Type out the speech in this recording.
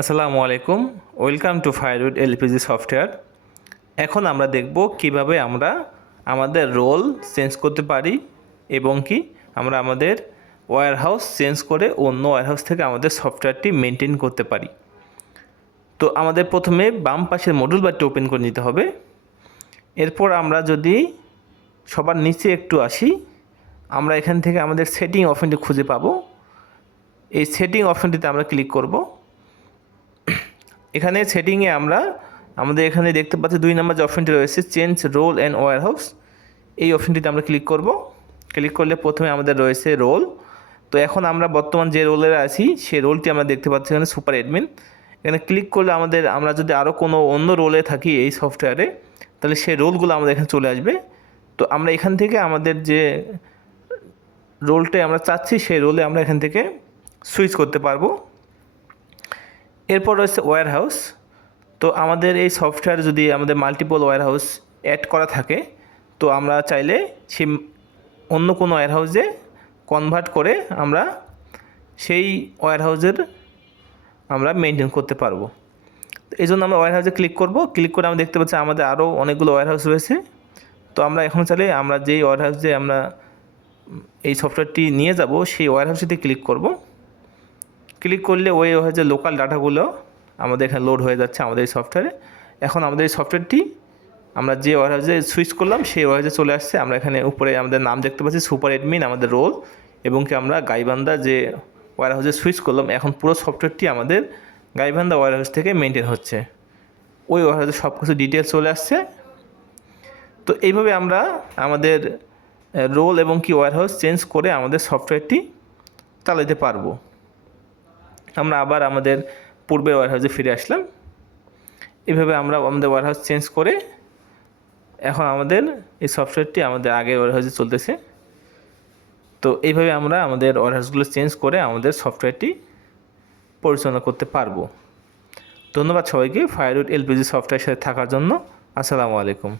আসসালামু আলাইকুম, welcome to firewood LPG software. এখন আমরা দেখব কিভাবে আমরা আমাদের রোল চেঞ্জ করতে পারি এবং কি আমরা আমাদের ওয়্যারহাউস চেঞ্জ করে অন্য ওয়্যারহাউস থেকে আমাদের সফটওয়্যারটি মেনটেন করতে পারি। তো আমাদের প্রথমে বাম পাশের মডিউল বারটি ওপেন করে নিতে হবে। এরপর আমরা যদি সবার নিচে একটু আসি, আমরা এখান থেকে আমাদের সেটিং অপশনটি খুঁজে পাবো। এই সেটিং অপশনটিতে আমরা ক্লিক করব। এখানে সেটিংয়ে আমাদের এখানে দেখতে পাচ্ছি 2 নম্বর যে অপশনটি রয়েছে চেঞ্জ রোল অ্যান্ড ওয়্যারহাউস, এই অপশনটিতে আমরা ক্লিক করব। ক্লিক করলে প্রথমে আমাদের রয়েছে রোল। তো এখন আমরা বর্তমান যে রোলে আছি সেই রোলটি আমরা দেখতে পাচ্ছি এখানে সুপার অ্যাডমিন। এখানে ক্লিক করলে আমরা যদি আরও কোনো অন্য রোলে থাকি এই সফটওয়্যারে, তাহলে সেই রোলগুলো আমাদের এখানে চলে আসবে। তো আমরা এখান থেকে আমাদের যে রোলটাই আমরা চাচ্ছি সেই রোলে আমরা এখান থেকে সুইচ করতে পারবো। এরপর রয়েছে ওয়্যারহাউস। তো আমাদের এই সফটওয়্যার যদি আমাদের মাল্টিপল ওয়্যারহাউস অ্যাড করা থাকে, তো আমরা চাইলে সে অন্য কোনো ওয়্যারহাউসে কনভার্ট করে আমরা সেই ওয়্যারহাউসের আমরা মেনটেন করতে পারবো। এই জন্য আমরা ওয়্যারহাউসে ক্লিক করব। ক্লিক করে আমরা দেখতে পাচ্ছি আমাদের আরও অনেকগুলো ওয়্যারহাউস রয়েছে। তো আমরা এখন চাইলে আমরা যেই ওয়্যারহাউসে আমরা এই সফটওয়্যারটি নিয়ে যাব সেই ওয়্যারহাউসটিতে ক্লিক করব। ক্লিক করলে ওই যে লোকাল ডাটাগুলো আমাদের এখানে লোড হয়ে যাচ্ছে আমাদের এই সফটওয়্যারে। এখন আমাদের এই সফটওয়্যারটি আমরা যে ওয়্যারহাউসে সুইচ করলাম সেই ওয়্যারহাউসে চলে আসছে। আমরা এখানে উপরে আমাদের নাম দেখতে পাচ্ছি সুপার অ্যাডমিন, আমাদের রোল, এবং কি আমরা গাইবান্ধা যে ওয়্যারহাউসে সুইচ করলাম এখন পুরো সফটওয়্যারটি আমাদের গাইবান্ধা ওয়্যারহাউস থেকে মেনটেন হচ্ছে। ওই ওয়্যারহাউসে সব কিছু ডিটেলস চলে আসছে। তো এইভাবে আমরা আমাদের রোল এবং কি ওয়্যারহাউস চেঞ্জ করে আমাদের সফটওয়্যারটি চালাতে পারবো। আমরা আবার আমাদের পূর্বের ওয়্যারহাউসে ফিরে আসলাম। এভাবে আমরা আমাদের ওয়্যারহাউস চেঞ্জ করে এখন আমাদের এই সফটওয়্যারটি আমাদের আগের ওয়্যারহাউসে চলতেছে। তো এইভাবে আমরা আমাদের ওয়্যারহাউসগুলো চেঞ্জ করে আমাদের সফটওয়্যারটি পরিচালনা করতে পারবো। ধন্যবাদ সবাইকে ফায়ারউড এলপিজি সফটওয়্যারের সাথে থাকার জন্য। আসসালামু আলাইকুম।